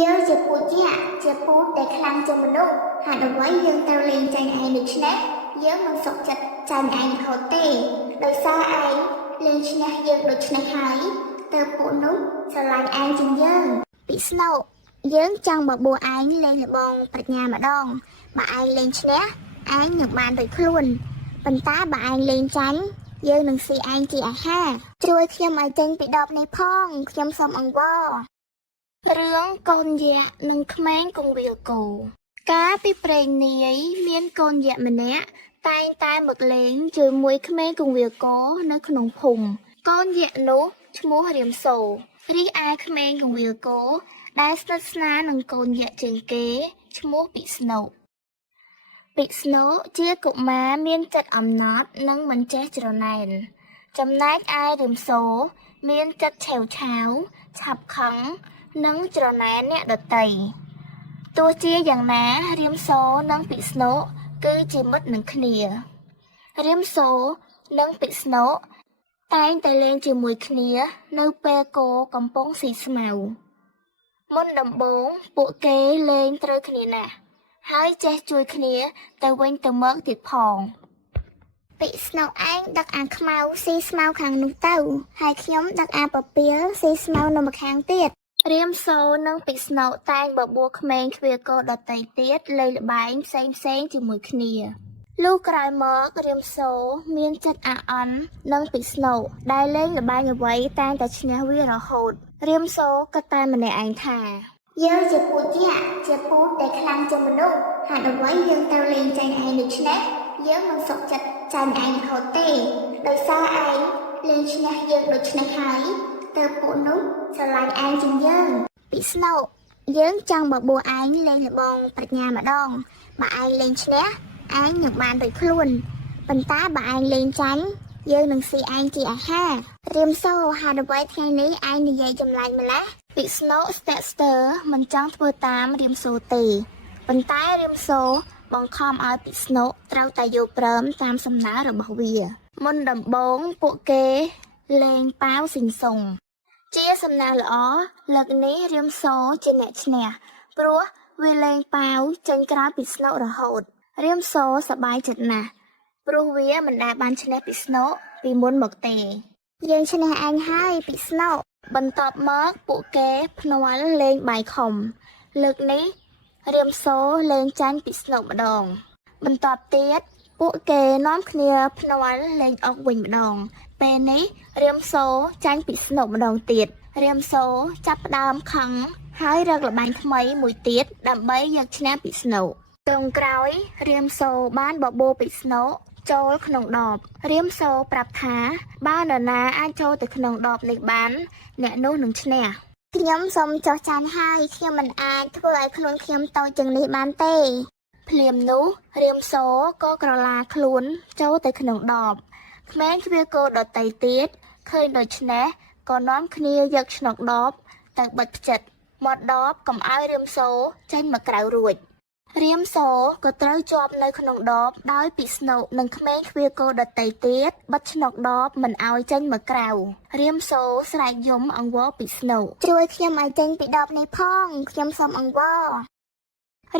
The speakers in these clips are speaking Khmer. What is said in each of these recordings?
យើងជាពូជយ៉ាជាពូជដែលខ្លាំងជាងមនុស្សហេតុអ្វីយើងត្រូវលេងចាញ់ឯងដូច្នេះយើងមិនសុខចិត្តចាញ់ឯងរហូតទេដោយសារឯងលេងឈ្នះយើងដូច្នេះហើយទើបពួកនោះស្រឡាញ់ឯងជាងយើងពិស្ណុយើងចង់បបួលឯងលេងល្បងប្រាជ្ញាម្ដងបើឯងលេងឈ្នះឯងនឹងបានរួចខ្លួនប៉ុន្តែបើឯងលេងចាញ់យើងនឹងស៊ីឯងជាអាហារជួយខ្ញុំឲ្យចេញពីដបនេះផងខ្ញុំសូមអង្វររឿងកូនយក្សនិងក្មេងគង្វាលគោកាលពីព្រេងនាយមានកូនយក្សម្នាក់តែងតែមកលេងជាមួយក្មេងគង្វាលគោនៅក្នុងភូមិកូនយក្សនោះឈ្មោះរាមសូររីឯក្មេងគង្វាលគោដែលស្និទ្ធស្នាលនឹងកូនយក្សជាងគេឈ្មោះពិស្ណុជាកុមារមានចិត្តអំណត់និងមិនចេះច្រណែនចំណែកឯរាមសូរមានចិត្តឆេវឆាវឆាប់ខឹងនិងច្រណែនអ្នកដទៃទោះជាយ៉ាងណារាមសូរនិងពិស្ណុគឺជាមិត្តនឹងគ្នារាមសូរនិងពិស្ណុតែងតែលេងជាមួយគ្នានៅពេលគោកំពុងស៊ីស្មៅមុនដំបូងពួកគេលេងត្រូវគ្នាណាស់ហើយចេះជួយគ្នាទៅវិញទៅមកទៀតផងពិស្ណុឯងដឹកអាខ្មៅស៊ីស្មៅខាងនោះទៅហើយខ្ញុំដឹកអាពពាលស៊ីស្មៅនៅម្ខាងទៀតរាមសូរនិងពិស្ណុតែងបបួលក្មេងឃ្វាលគោដទៃទៀតលេងល្បែងផ្សេងជាមួយគ្នាលុះក្រោយមករាមសូរមានចិត្តអាក់អន់នឹងពិស្ណុដែលលេងល្បែងអ្វីតែងតែឈ្នះវារហូតរាមសូរក៏តែម្នាក់ឯងថាយើងជាពូជយ៉ាជាពូជដែលខ្លាំងជាងមនុស្សហេតុអ្វីយើងត្រូវលេងចាញ់ឯងដូច្នេះយើងមិនសុខចិត្តចាញ់ឯងរហូតទេដោយសារឯងលេងឈ្នះយើងដូច្នេះហើយទើបពួកនោះស្រឡាញ់ឯងជាងយើងពិស្ណុយើងចង់បបួលឯងលេងល្បងប្រាជ្ញាម្ដងបើឯងលេងឈ្នះឯងនឹងបានរួចខ្លួនប៉ុន្តែបើឯងលេងចាញ់យើងនឹងស៊ីឯងជាអាហាររាមសូរហេតុអ្វីថ្ងៃនេះឯងនិយាយចម្លែកម្ល៉េះពិស្ណុស្ទាក់ស្ទើរមិនចង់ធ្វើតាមរាមសូរទេប៉ុន្តែរាមសូរបង្ខំឲ្យពិស្ណុត្រូវតែយល់ព្រមតាមសំណើរបស់វាមុនដំបូងពួកគេលេងប៉ាវស៊ីងសុងជាសំណាងល្អលើកនេះរាមសូរជាអ្នកឈ្នះព្រោះវាលេងប៉ាវចេញក្រោយពិស្ណុរហូតរាមសូរសប្បាយចិត្តណាស់ព្រោះវាមិនដែលបានឈ្នះពិស្ណុពីមុនមកទេយើងឈ្នះឯងហើយពិស្ណុបន្ទាប់មកពួកគេភ្នាល់លេងបាយខុំលើកនេះរាមសូរលេងចាញ់ពិស្ណុម្ដងបន្ទាប់ទៀតពួកគេនាំគ្នាភ្នាល់លេងអុកវិញម្ដងពេលនេះរាមសូរចាញ់ពិស្ណុម្ដងទៀតរាមសូរចាប់ផ្ដើមខឹងហើយរកល្បែងថ្មីមួយទៀតដើម្បីយកឈ្នះពិស្ណុចុងក្រោយរាមសូរបានបបួលពិស្ណុចូលក្នុងដបរាមសូរប្រាប់ថាបើនរណាអាចចូលទៅក្នុងដបនេះបានអ្នកនោះនឹងឈ្នះខ្ញុំសូមចោះចាញ់ហើយខ្ញុំមិនអាចធ្វើឲ្យខ្លួនខ្ញុំតូចជាងនេះបានទេភ្លាមនោះរាមសូរក៏ក្រឡាខ្លួនចូលទៅក្នុងដបក្មេងឃ្វាលគោដទៃទៀតឃើញដូច្នេះក៏នាំគ្នាយកឆ្នុកដបទៅបិទផ្ចិតមាត់ដបកុំឲ្យរាមសូរចេញមកក្រៅរួចរាមសូរក៏ត្រូវជាប់នៅក្នុងដបដោយពិស្ណុនិងក្មេងឃ្វាលគោដទៃទៀតបិទឆ្នុកដបមិនឲ្យចេញមកក្រៅរាមសូរស្រែកយំអង្វរពិស្ណុជួយខ្ញុំឲ្យចេញពីដបនេះផងខ្ញុំសូមអង្វរ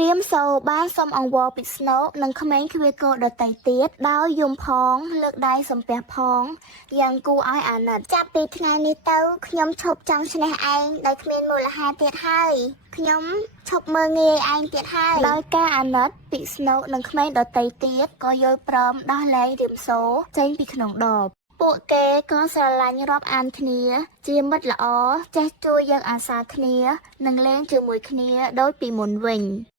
រាមសូរបានសុំអង្វរពិស្ណុនិងក្មេងឃ្វាលគោដទៃទៀតដោយយំផងលើកដៃសំពះផងយ៉ាងគួរឲ្យអាណិតចាប់ពីថ្ងៃនេះទៅខ្ញុំឈប់ចង់ឈ្នះឯងដោយគ្មានមូលហេតុទៀតហើយខ្ញុំឈប់មើលងាយឯងទៀតហើយដោយការអាណិតពិស្ណុនិងក្មេងដទៃទៀតក៏យល់ព្រមដោះលែងរាមសូរចេញពីក្នុងដបពួកគេក៏ស្រឡាញ់រាប់អានគ្នាជាមិត្តល្អចេះជួយយកអាសារគ្នានិងលេងជាមួយគ្នាដូចពីមុនវិញ